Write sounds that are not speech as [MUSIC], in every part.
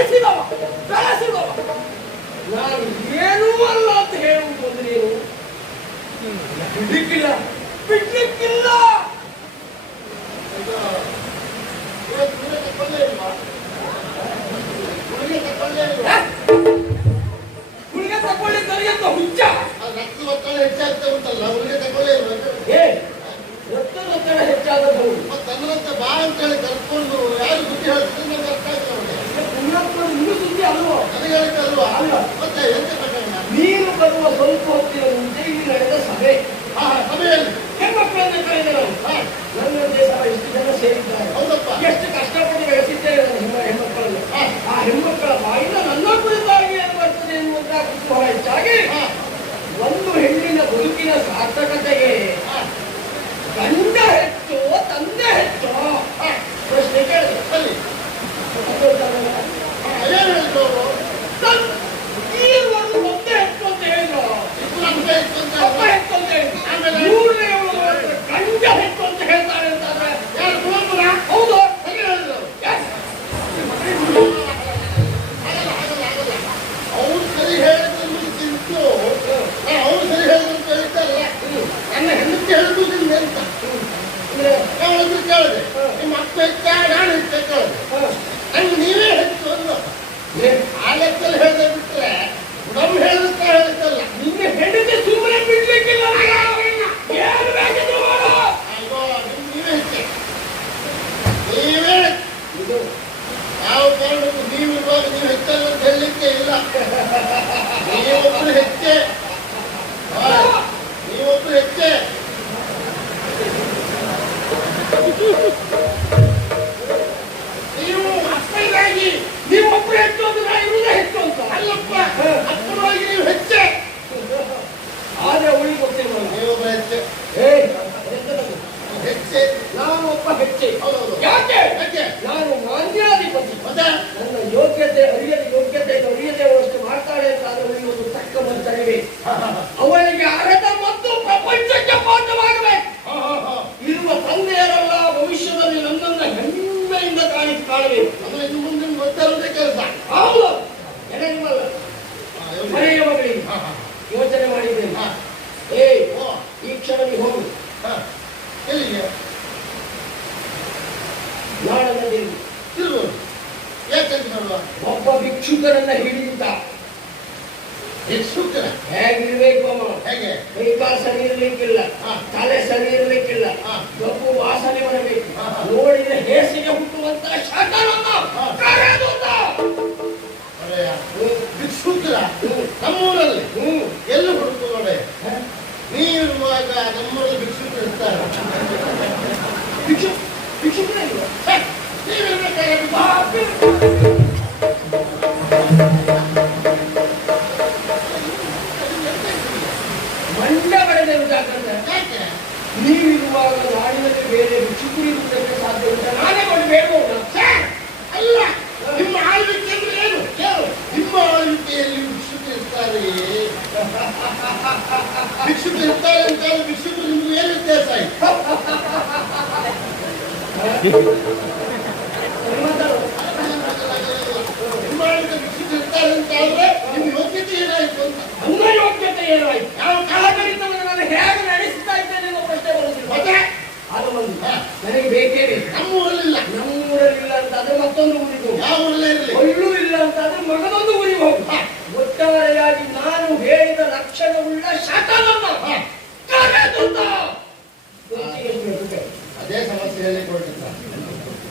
ಹರಿಸಿದವ ಬೆಳೆಸಿದವ. ನಾನು ಏನೂ ಅಲ್ಲ ಅಂತ ಹೇಳುವುದು ಒಂದು ನೀನು ಬಿಡ್ಲಿಕ್ಕಿಲ್ಲ. ಬಿಡ್ಲಿಕ್ಕಿಲ್ಲ? ಹುಡುಗ ತಕೊಳ್ಳಿ ಕಲಿಯಂತ ಹುಚ್ಚ. ಏ ಯಾರು ಬುದ್ಧಿ ಪುಣ್ಯಾತ್ಮರು ನೀನು ಬರುವ ಸ್ವಲ್ಪ ಹೊತ್ತಿನ ಮುಂಚೆ ಇಲ್ಲಿ ನಡೆದ ಸಭೆ. ಹೆಣ್ಮಕ್ಕಳನ್ನ ಕರೆದರು ನನ್ನ ದೇಶ ಎಷ್ಟು ಜನ ಸೇರಿದ್ದಾರೆ ಎಷ್ಟು ಕಷ್ಟಪಟ್ಟು ಬೆಳೆಸಿದ್ದೇವೆ ನನ್ನ ಹೆಣ್ಮ ಹೆಣ್ಮಕ್ಕಳನ್ನು ಆ ಹೆಣ್ಮಕ್ಕಳ ಬಾಯಿಂದ ನನ್ನ ಕುರಿತಾಗಿ ಏನು ಬರ್ತದೆ ಎನ್ನುವಂತಹ ಕುತೂಹಲ ಹೆಚ್ಚಾಗಿ ಒಂದು ಹೆಣ್ಣಿನ ಬದುಕಿನ ಸಾರ್ಥಕತೆಗೆ ಗಂಡ ಹೆಚ್ಚು ತಂದೆ ಹೆಚ್ಚು ಪ್ರಶ್ನೆ ಕೇಳಿದೆ ತನ್- ಈ ಒಂದು ತಂದೆ ಹೆಚ್ಚು ಅಂತ ಹೇಳಿದ್ರು ಅಪ್ಪ ಹೆಚ್ಚು ಅಂತ ಹೇಳಿದ್ರು ಮೂರನೆಯವಳು ಮಾತ್ರ ಗಂಡ ಹೆಚ್ಚು ಅಂತ ಹೇಳ್ತಾರೆ ಅಂತಾದ್ರೆ ಹೌದು Yes. ಅವ್ರು ಸರಿ ಹೇಳಿದ್ರು ತಿಂತು ಅವ್ರು ಸರಿ ಹೇಳಿದ್ರು ಹೇಳ್ತಾರಲ್ಲ ನನ್ನ ಹೆಂಡತಿ ಹೇಳುದಿಲ್ಲ ಅಂತ ಅಂದ್ರೆ ಕೇಳಿದ್ರು ಕೇಳಿದೆ ನಿಮ್ಮ ಅಪ್ಪ ಹೆಚ್ಚ ನಾನು ಹೆಚ್ಚ ಕೇಳಿದೆ ಹ, ನಂಗೆ ನೀವೇ ಹೆಚ್ಚು ಅಂದ ಏ, ಆ ಲೆಕ್ಕದಲ್ಲಿ ಹೇಳದೆ ಬಿಟ್ರೆ ನಮ್ಮ ಹೇಳಿದ್ರೆ ಹೇಳುತ್ತಲ್ಲ. ನಿನ್ನ ಹೆಂಡತಿ ಸುಮ್ಮನೆ ಬಿಡ್ಲಿಕ್ಕಿಲ್ಲ ಏನು ಬೇಕಿದ್ರು ಮಾಡು. ಅಯ್ಯೋ ನಿಮ್ಗೆ ನೀವೇ ಹೆಚ್ಚೆ ನೀವೇ ಹೆಚ್ಚು. ಇದು ಯಾವ ಕಾರಣಕ್ಕೂ ನೀವು ಇರುವಾಗ ನೀವು ಹೆಚ್ಚಲ್ಲ ಅಂತ ಹೇಳಲಿಕ್ಕೆ ಇಲ್ಲ. ನೀವೊಬ್ರು ಹೆಚ್ಚೆ. ನೀವೊಬ್ರು ಅಪ್ಪನಾಗಿ ನೀವು ಹೆಚ್ಚೆ. ಆದ್ರೆ ಉಳಿ ಗೊತ್ತಿಲ್ಲ. ನೀವೊಬ್ಬ ಹೆಚ್ಚೆ? ಹೆಚ್ಚೆ. ನಾನು ಒಬ್ಬ ಹೆಚ್ಚೆ. ಯಾಕೆ? ಹೆಚ್ಚೆ ನಾನು ಮಾನ್ಯಾಧಿಪತಿ ಮತ್ತೆ? ನನ್ನ ಯೋಗ್ಯತೆ ಅರಿಯದ ಯೋಗ್ಯತೆ ಅರಿಯದೆ ಅವರಷ್ಟು ಮಾಡ್ತಾಳೆ ಅಂತ ಆದ್ರೆ ಒಂದು ತಕ್ಕ ಮಂತರಿವೆ ಅವಳಿಗೆ ಅರ್ಹತ ಮತ್ತು ಪ್ರಪಂಚಕ್ಕೆ ಪಾಠವಾಗಬೇಕು. ಇರುವ ತಂದೆಯರೆಲ್ಲ ಭವಿಷ್ಯದಲ್ಲಿ ನನ್ನನ್ನ ಹೆಮ್ಮೆಯಿಂದ ಕಾಣಿ ಕಾಣಬೇಕು ಅಂದ್ರೆ ಇನ್ನು ಒಬ್ಬ ಭಿಕ್ಷುಕನನ್ನ ಹಿಡಿದಿದ್ದ ಭಿಕ್ಷುಕ ಹೇಗಿರ್ಬೇಕು ಅವನು? ಹೇಗೆ? ಕೈ ಕಾಲು ಸರಿ ಇರ್ಲಿಕ್ಕಿಲ್ಲ. ತಲೆ ಸರಿ ಇರ್ಲಿಕ್ಕಿಲ್ಲ. ಕಪ್ಪು ವಾಸನೆ ಬರಬೇಕು. ನೋಡಿದ ಹೇಸಿಗೆ ಹುಟ್ಟುವಂತ ಹ್ಮ್. ನಮ್ಮೂರಲ್ಲಿ. ಎಲ್ಲಿ ಹುಡುಕು ನೋಡಿ? ನೀರುವಾಗ ನಮ್ಮೂರಲ್ಲಿ ಭಿಕ್ಷುಕ ಇರ್ತಾರೆ. ಭಿಕ್ಷು ಭಿಕ್ಷುಕರೇ ಇಲ್ಲ ನೀವಿರ್ಬೇಕಾದ್ರೆ ಮಂಡ ನೀವಿರುವಾಗ ನಾಡಿನಲ್ಲಿ ಬೇರೆ ರುಚಿ ಕುಡಿಯುವುದಕ್ಕೆ ಸಾಧ್ಯ ಅಂತ ನಾನೇ ಕೊಂಡು ಬೇಡಬಹುದು ಅಲ್ಲ ನಿಮ್ಮ ಆಳ್ವಿಕೆ ಅಂದ್ರೆ ಏನು? ಕೇಳು ನಿಮ್ಮ ಆಳ್ವಿಕೆಯಲ್ಲಿ ಭಿಕ್ಷುಕರಿರ್ತಾರೆ ಇರ್ತಾರೆ. [LAUGHS] ಭಿಕ್ಷುಕರು ಇರ್ತಾರೆ ಅಂತ ಭಿಕ್ಷುಕರು ನಿಮ್ಗೆ ಏನು ವ್ಯತ್ಯಾಸ ಆಯ್ತು [LAUGHS] ನಿಮ್ಮ ಆಳ್ವಿಕೆ ಭಿಕ್ಷುಕರು ಇರ್ತಾರೆ ಅಂತ ಹೇಳಿದ್ರೆ ನಿಮ್ಮ ಯೋಗ್ಯತೆ ಏನಾಯ್ತು ಅಂತ ನನ್ನ ಯೋಗ್ಯತೆ ಏನಾಯ್ತು ಯಾವ ಕಾಲಕಡಿತವನ್ನು ನಾನು ಹೇಗೆ ನಡೆಸ್ತಾ ಇದ್ದೇನೆ ಅನ್ನೋ ಪ್ರಶ್ನೆ ಬರುತ್ತಿಲ್ಲ ಮತ್ತೆ ಅದು ಒಂದು ಹಾ. ನನಗೆ ಬೇಕೇ ಬೇಕು ನಮ್ಮೂರಲ್ಲಿಲ್ಲ ನಮ್ಮೂರಲ್ಲಿಲ್ಲ ಅಂತ ಅದು ಮತ್ತೊಂದು ಊರಿಗೆ ಹೋಗು ಯಾವ ಊರಲ್ಲೇ ಇರಲಿ ಒಳ್ಳು ಇಲ್ಲ ಅಂತ ಅದು ಮಗದೊಂದು ಊರಿಗೆ ಹೋಗು ಒಟ್ಟಾರೆಯಾಗಿ ನಾನು ಹೇಳಿದ ಲಕ್ಷಣವುಳ್ಳ ಶತನನ್ನ ಕರೆದುಂದ. ಅದೇ ಸಮಸ್ಯೆಯಲ್ಲಿ ಹೇಳಿಕೊಟ್ಟಿದ್ದ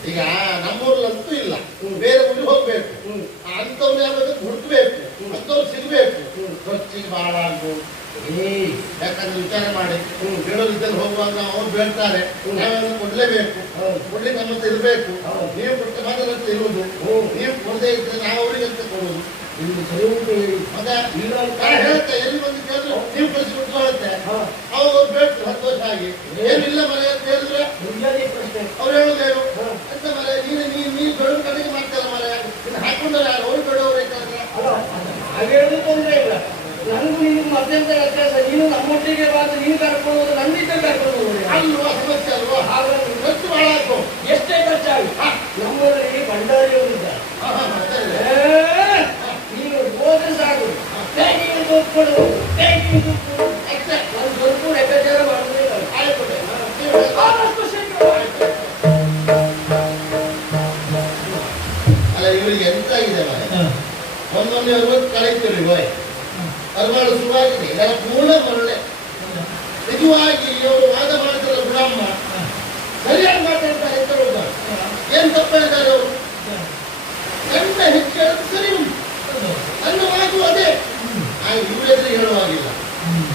ಈಗ ನಮ್ಮೂರಲ್ಲಂತೂ ಇಲ್ಲ ಬೇರೆ ಊರಿಗೆ ಹೋಗ್ಬೇಕು. ಅಂಥವ್ರು ಯಾರಾದ್ರೂ ಹುಡುಕ್ಬೇಕು. ಅಂಥವ್ರು ಸಿಗ್ಬೇಕು. ಖರ್ಚಿಗೆ ಬಹಳ ಆಗ್ಬೋದು ಯಾಕಂದ್ರೆ ವಿಚಾರ ಮಾಡಿ ಬೇಡೋದಿದ್ದಲ್ಲಿ ಹೋಗುವಾಗ ಅವ್ರು ಬೇಡ್ತಾರೆ. ನಾವೇನು ಕೊಡ್ಲೇಬೇಕು ಕೊಡ್ಲಿ ಕೊಡ್ಲಿಕ್ಕೆ ನಮ್ಮ ಹತ್ರ ಇರಬೇಕು. ನೀವು ಕೊಟ್ಟ ಮಾತ್ರ ಇರುವುದು. ನೀವು ಕೊಡದೇ ಇದ್ರೆ ನಾವು ಅವರಿಗೆ ಅಂತ ಕೊಡುವುದು ನಿಮ್ದು ಸರಿ ಮತ್ತೆ ಇಲ್ಲ ನಾನು ಎಲ್ಲಿ ಬಂದು ಕೇಳಿದ್ರೆ ನೀವು ಕಳಿಸ್ಬಿಟ್ಟು ಹೇಳುತ್ತೆ ಹಾ ಅವಾಗ ಅವ್ರು ಬೇಕು ಸಂತೋಷ ಆಗಿ ಏನಿಲ್ಲ ಮನೆ ಅಂತ ಹೇಳಿದ್ರೆ ಮುಂಜಾನೆ ಪ್ರಶ್ನೆ ಅವ್ರು ಹೇಳುದೇನು ಹಾ. ಅಂತ ಮನೆ ನೀನು ನೀನು ನೀನು ಬೆಳಗ್ಗೆ ಕಡೆಗೆ ಮಾಡ್ತಲ್ಲ ಮನೆ ಇನ್ನು ಹಾಕೊಂಡ್ರೆ ಯಾರು ಅವ್ರು ಬೆಳೆಯವ್ರು ಯಾಕಂದ್ರೆ ಅಲ್ಲ ಹಾಗೆ ಹೇಳೋದು ತೊಂದರೆ ಇಲ್ಲ ನನಗೂ ನಿನಗೂ ಮಧ್ಯಂತರ ವ್ಯತ್ಯಾಸ ನೀನು ನಮ್ಮೊಟ್ಟಿಗೆ ಬಂದು ನೀನು ಕರ್ಕೊಂಡು ಹೋದ್ರೆ ನನ್ನಿಂದ ಕರ್ಕೊಂಡು ಹೋದ್ರೆ ಅಲ್ವಾ? ಸಮಸ್ಯೆ ಅಲ್ವಾ ಹಾಗಾಗಿ ಖರ್ಚು ಆಯ್ತು ಎಷ್ಟೇ ಖರ್ಚಾಗಿ ನಮ್ಮಲ್ಲಿ ಭಂಡಾರಿಯವರಿದ್ದಾರೆ ನೀನು ಹೋದ್ರೆ ಸಾಕು. ದುಡ್ಡು ಕೊಡು ದುಡ್ಡು ಕೊಡು ನಾನು ಸ್ವಲ್ಪ ಲೆಕ್ಕಾಚಾರ ಮಾಡೋದೇ ಆಯ್ತು. ಅಲ್ಲ ಇವರಿಗೆ ಎಂತ ಇದೆ ಮನೆ ಒಂದೊಂದು ಕಳೀತೀರಿ ಬಾಯ್ ಅರವತ್ತು ಶುರುವಾಗಿದೆ. ಇದರ ಮೂಲ ಮರಳೆ. ನಿಜವಾಗಿ ಇವರು ವಾದ ಮಾಡ್ತಾರೆ ಗುಣಮ್ಮ. ಸರಿಯಾಗಿ ಮಾತಾಡ್ತಾರೆ ಅಂತ ಹೇಳ್ತಾರೆ ಏನ್ ತಪ್ಪ ಹೇಳಿದ್ದಾರೆ ಅವರು? ಗಂಡ ಹೆಚ್ಚು ಹೇಳೋದು ಸರಿ ಉಂಟು. ನನ್ನ ಮಾತು ಅದೇ. ಆ ಇವರೆದ್ರೆ ಹೇಳುವಾಗಿಲ್ಲ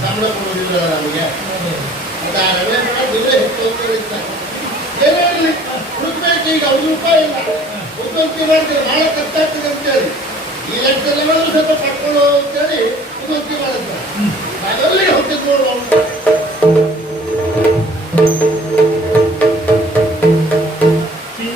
ಸಂಬಳ ಕೊಡುವುದಿಲ್ಲ ನಮಗೆ. ಅಂತ ಆ ರವೆ ಬೇಡ ಇವರೇ ಹೆಚ್ಚು ಅಂತ ಹೇಳಿದ್ದಾರೆ. ಏನೇ ಇರಲಿ ಹುಡುಕ್ಬೇಕು ಈಗ, ಒಂದು ರೂಪಾಯಿ ಇಲ್ಲ. ಉದ್ಯೋಗ ಮಾಡ್ತಾರೆ ಬಹಳ ಕಷ್ಟಾಗ್ತದೆ ಅಂತೇಳಿ ಈ